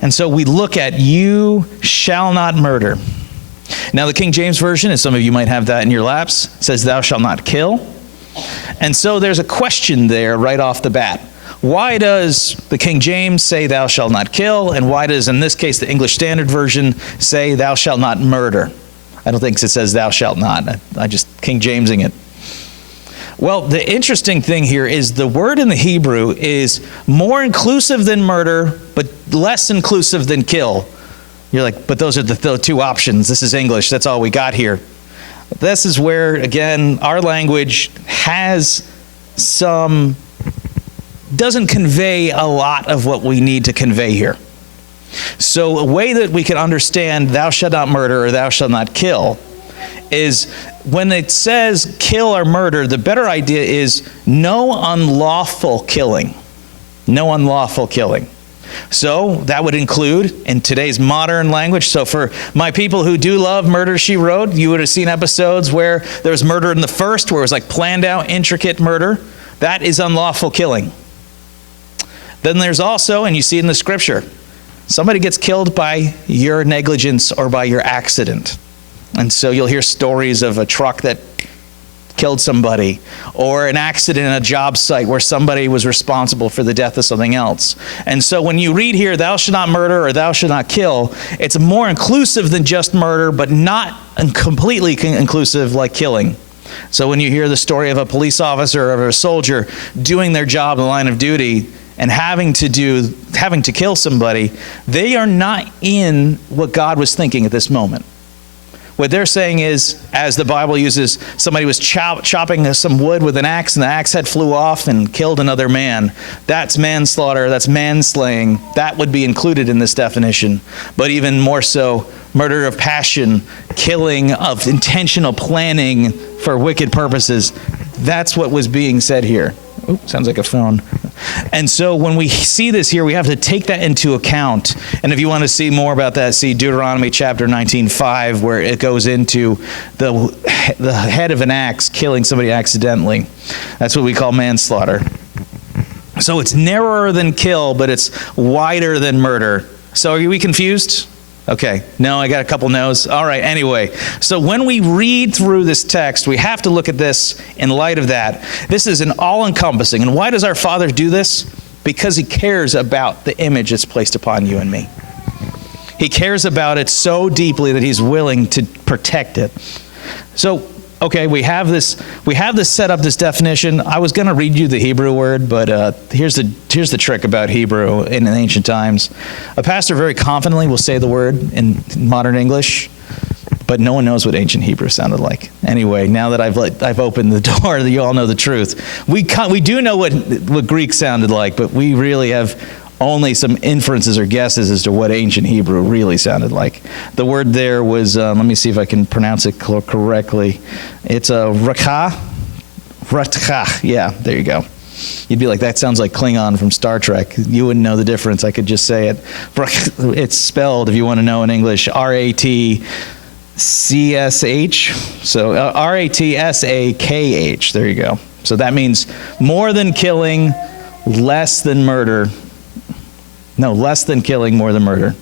And so we look at you shall not murder. Now the King James Version, and some of you might have that in your laps, says thou shalt not kill. And so there's a question there right off the bat. Why does the King James say thou shalt not kill, and why does, in this case, the English Standard Version say thou shalt not murder? I don't think it says thou shalt not. I just King Jamesing it. Well, the interesting thing here is the word in the Hebrew is more inclusive than murder, but less inclusive than kill. You're like, but those are the two options. This is English. That's all we got here. This is where, again, our language has doesn't convey a lot of what we need to convey here. So a way that we can understand thou shalt not murder or thou shalt not kill is when it says kill or murder, the better idea is no unlawful killing. No unlawful killing. So that would include, in today's modern language, so for my people who do love Murder, She Wrote, you would have seen episodes where there was murder in the first, where it was like planned out, intricate murder. That is unlawful killing. Then there's also, and you see in the scripture, somebody gets killed by your negligence or by your accident. And so you'll hear stories of a truck that killed somebody, or an accident in a job site where somebody was responsible for the death of something else. And so when you read here, thou shalt not murder or thou shalt not kill, it's more inclusive than just murder, but not completely inclusive like killing. So when you hear the story of a police officer or a soldier doing their job in the line of duty and having to kill somebody, they are not in what God was thinking at this moment. What they're saying is, as the Bible uses, somebody was chopping some wood with an axe, and the axe head flew off and killed another man. That's manslaughter, that's manslaying. That would be included in this definition. But even more so, murder of passion, killing of intentional planning for wicked purposes. That's what was being said here. Ooh, sounds like a phone. And so when we see this here, we have to take that into account. And if you want to see more about that, see Deuteronomy chapter 19:5, where it goes into the head of an axe killing somebody accidentally. That's what we call manslaughter. So it's narrower than kill, but it's wider than murder. So are we confused? Okay, no, I got a couple no's. All right, anyway. So when we read through this text, we have to look at this in light of that. This is an all-encompassing. And why does our Father do this? Because he cares about the image that's placed upon you and me. He cares about it so deeply that he's willing to protect it. So, okay, we have this set up, this definition. I was going to read you the Hebrew word, but here's the trick about Hebrew in ancient times. A pastor very confidently will say the word in modern English, but no one knows what ancient Hebrew sounded like. Anyway, now that I've opened the door, you all know the truth. We do know what Greek sounded like, but we really have only some inferences or guesses as to what ancient Hebrew really sounded like. The word there was, let me see if I can pronounce it correctly. It's a rakah. Yeah, there you go. You'd be like, that sounds like Klingon from Star Trek. You wouldn't know the difference. I could just say it. It's spelled, if you want to know in English, R-A-T-C-S-H. So R-A-T-S-A-K-H. There you go. So that means more than killing, less than murder. No, less than killing, more than murder.